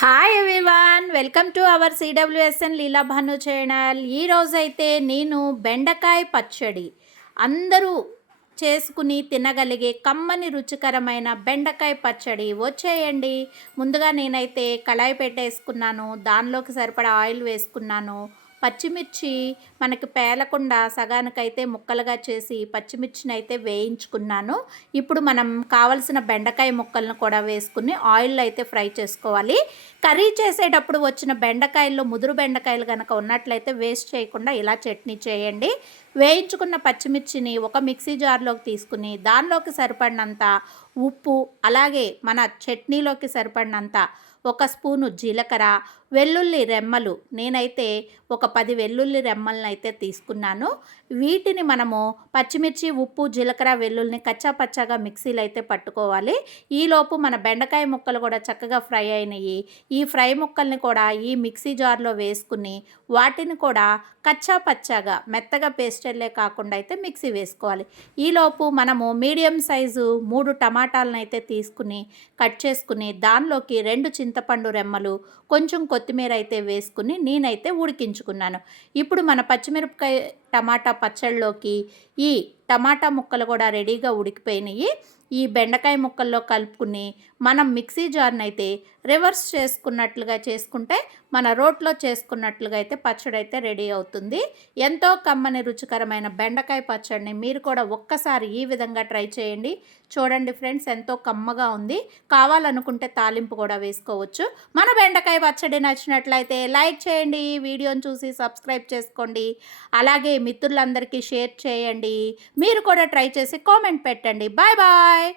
Hi everyone, welcome to our CWSN Leela Bhanu channel. ఈరోజైతే నేను బెండకాయ పచ్చడి అందరూ చేసుకుని తినగలిగే కమ్మని రుచికరమైన బెండకాయ పచ్చడి వచ్చేయండి. ముందుగా నేనైతే కళాయి పెట్టేసుకున్నాను, దానిలోకి సరిపడా ఆయిల్ వేసుకున్నాను. పచ్చిమిర్చి మనకి పేలకుండా సగానికైతే ముక్కలుగా చేసి పచ్చిమిర్చిని అయితే వేయించుకున్నాను. ఇప్పుడు మనం కావలసిన బెండకాయ ముక్కలను కూడా వేసుకుని ఆయిల్లో అయితే ఫ్రై చేసుకోవాలి. కర్రీ చేసేటప్పుడు వచ్చిన బెండకాయల్లో ముదురు బెండకాయలు కనుక ఉన్నట్లయితే వేస్ట్ చేయకుండా ఇలా చట్నీ చేయండి. వేయించుకున్న పచ్చిమిర్చిని ఒక మిక్సీ జార్లోకి తీసుకుని దానిలోకి సరిపడినంత ఉప్పు, అలాగే మన చట్నీలోకి సరిపడినంత ఒక స్పూను జీలకర్ర, వెల్లుల్లి రెమ్మలు, నేనైతే ఒక 10 వెల్లుల్లి రెమ్మలను అయితే తీసుకున్నాను. వీటిని మనము పచ్చిమిర్చి, ఉప్పు, జీలకర్ర, వెల్లుల్లిని కచ్చా పచ్చాగా మిక్సీలో అయితే పట్టుకోవాలి. ఈలోపు మన బెండకాయ ముక్కలు కూడా చక్కగా ఫ్రై అయినాయి. ఈ ఫ్రై ముక్కల్ని కూడా ఈ మిక్సీ జార్లో వేసుకుని వాటిని కూడా కచ్చా పచ్చాగా మెత్తగా పేస్టల్లే కాకుండా అయితే మిక్సీ వేసుకోవాలి. ఈలోపు మనము మీడియం సైజు 3 టమాటాలను అయితే తీసుకుని కట్ చేసుకుని దానిలోకి 2 చింతపండు రెమ్మలు, కొంచెం కొత్తిమీర అయితే వేసుకుని నేనైతే ఉడికించుకున్నాను. ఇప్పుడు మన పచ్చిమిరపకాయ టమాటా పచ్చళ్ళలోకి ఈ టమాటా ముక్కలు కూడా రెడీగా ఉడికిపోయినాయి. ఈ బెండకాయ ముక్కల్లో కలుపుకుని మనం మిక్సీ జార్ని అయితే రివర్స్ చేసుకున్నట్లుగా చేసుకుంటే మన రోట్లో చేసుకున్నట్లుగా అయితే పచ్చడి అయితే రెడీ అవుతుంది. ఎంతో కమ్మని రుచికరమైన బెండకాయ పచ్చడిని మీరు కూడా ఒక్కసారి ఈ విధంగా ట్రై చేయండి. చూడండి ఫ్రెండ్స్, ఎంతో కమ్మగా ఉంది. కావాలనుకుంటే తాలింపు కూడా వేసుకోవచ్చు. మన బెండకాయ పచ్చడి నచ్చినట్లయితే లైక్ చేయండి, వీడియోని చూసి సబ్స్క్రైబ్ చేసుకోండి, అలాగే మిత్రులందరికీ షేర్ చేయండి. మీరు కూడా ట్రై చేసి కామెంట్ పెట్టండి. Bye bye.